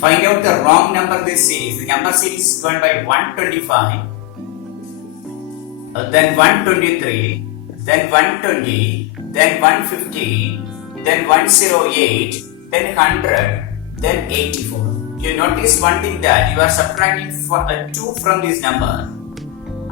Find out the wrong number this series. The number series is given by 125, then 123, then 120, then 150, then 108, then 100, then 84. You notice one thing that you are subtracting 2 from this number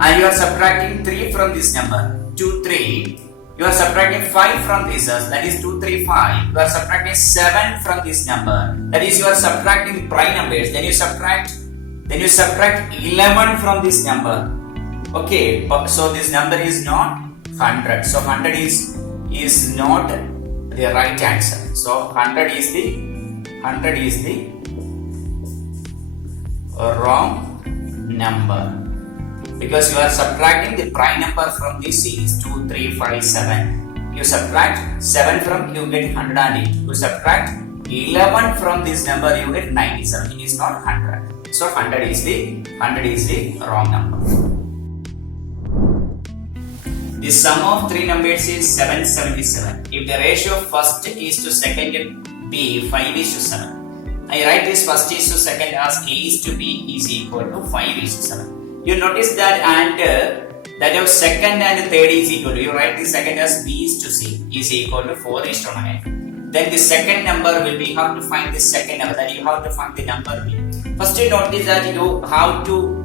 and you are subtracting 3 from this number. 2, 3. You are subtracting 5 from this, that is 2, 3, 5. You are subtracting 7 from this number, that is you are subtracting prime numbers. Then you subtract 11 from this number. Okay, so this number is not 100. So 100 is not the right answer. So 100 is the wrong number, because you are subtracting the prime number from this series 2, 3, 5, 7. You subtract 7 from, you get 108. You subtract 11 from this number, you get 97. It is not 100. So 100 is the wrong number. The sum of three numbers is 777. If the ratio of first is to second be 5 is to 7. I write this first is to second as A is to B is equal to 5 is to 7. You notice that that of second and third is equal to, you write the second as B is to C is equal to 4 is to 9. Then the second number will be, how to find the second number, that you have to find the number B. First you notice that you have to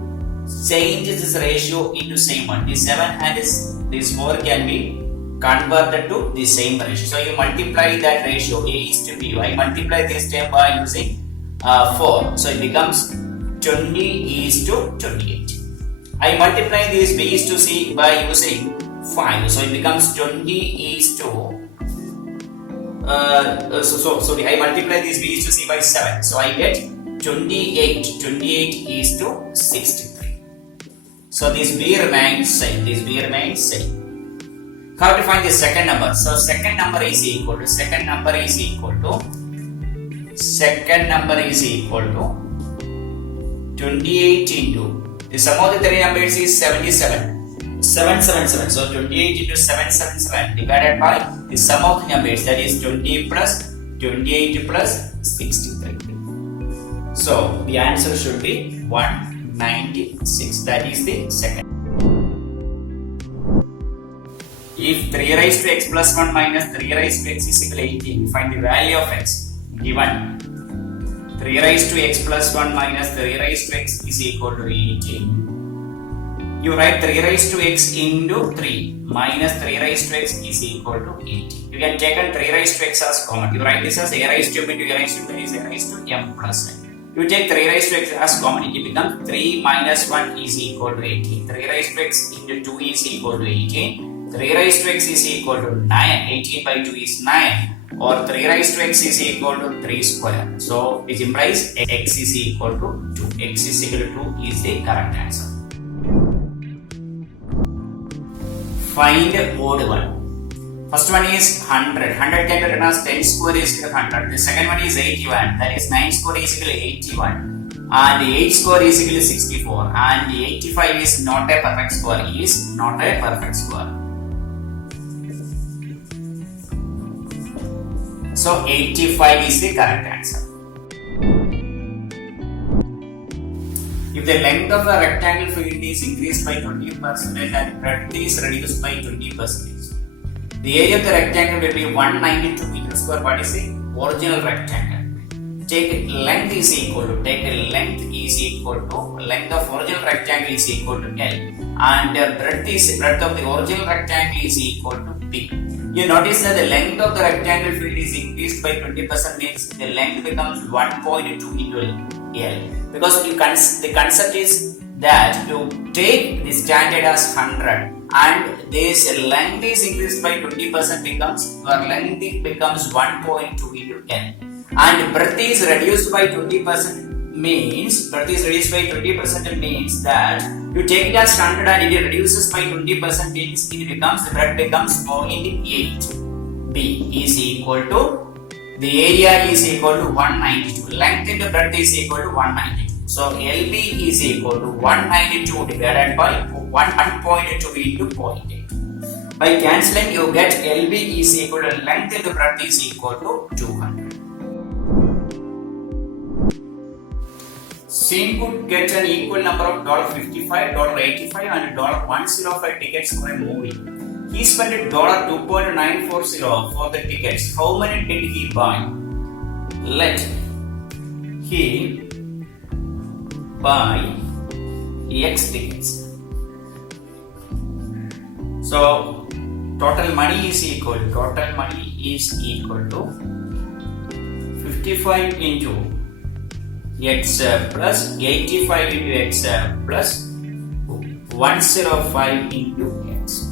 change this ratio into same one. This 7 and this 4 can be converted to the same ratio. So you multiply that ratio A is to B. I multiply this term by using 4. So it becomes 20 is to 28. I multiply this B is to C by using 5. So it becomes 20 is to I multiply this B is to C by 7. So I get 28. 28 is to 63. So this B remains same. How to find the second number? So second number is equal to 28 into the sum of the three numbers is 77. 777. So 28 into 777 divided by the sum of the numbers, that is 20 plus 28 plus 63. So the answer should be 196. That is the second. If 3 raised to x plus 1 minus 3 raised to x is equal to 18, find the value of x. Given 3 raised to x plus 1 minus 3 raised to x is equal to 18. You write 3 raised to x into 3 minus 3 raised to x is equal to 18. You can take 3 raised to x as common. You write this as a raised to m into a raised to m is a raised to m plus n. You take 3 raised to x as common, it becomes 3 minus 1 is equal to 18. 3 raised to x into 2 is equal to 18. 3 raised to x is equal to 9. 18 by 2 is 9. Or 3 raised to x is equal to 3 square. So which implies x is equal to 2. X is equal to 2 is the correct answer. Find odd one. First one is 100. 100 can be written as 10 square is equal to 100. The second one is 81. That is 9 square is equal to 81. And the 8 square is equal to 64. And the 85 is not a perfect square. So 85 is the correct answer. If the length of a rectangle field is increased by 20% and breadth is reduced by 20%, the area of the rectangle will be 192 meters square. What is the original rectangle? Take length is equal to length of original rectangle is equal to L, and breadth of the original rectangle is equal to B. You notice that the length of the rectangle field is increased by 20%, means the length becomes 1.2 into L. Because the concept is that you take the standard as 100 and this length is increased by 20%, your length becomes 1.2 into L. And breadth is reduced by 20% means that you take it as 100 and it reduces by 20%, means the breadth becomes 0.8. B is equal to, the area is equal to 192. Length into breadth is equal to 192. So LB is equal to 192 divided by 1.2 into 0.8. By cancelling, you get LB is equal to length into breadth is equal to 200. Sim could get an equal number of $55, $85 and $105 tickets for a movie. He spent $2.940 for the tickets. How many did he buy? Let he buy X tickets. So total money is equal to 55 into X plus 85 into X plus 105 into X.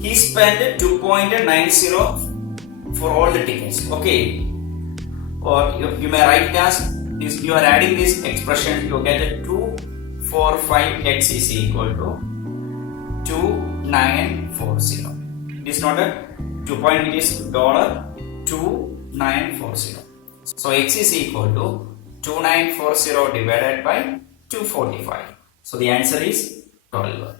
He spent 2.90 for all the tickets. Okay. Or you may write it as this, you are adding this expression, you get a 245x is equal to 2940. It is not a 2 point, it is $2940. So x is equal to 2940 divided by 245. So the answer is 12.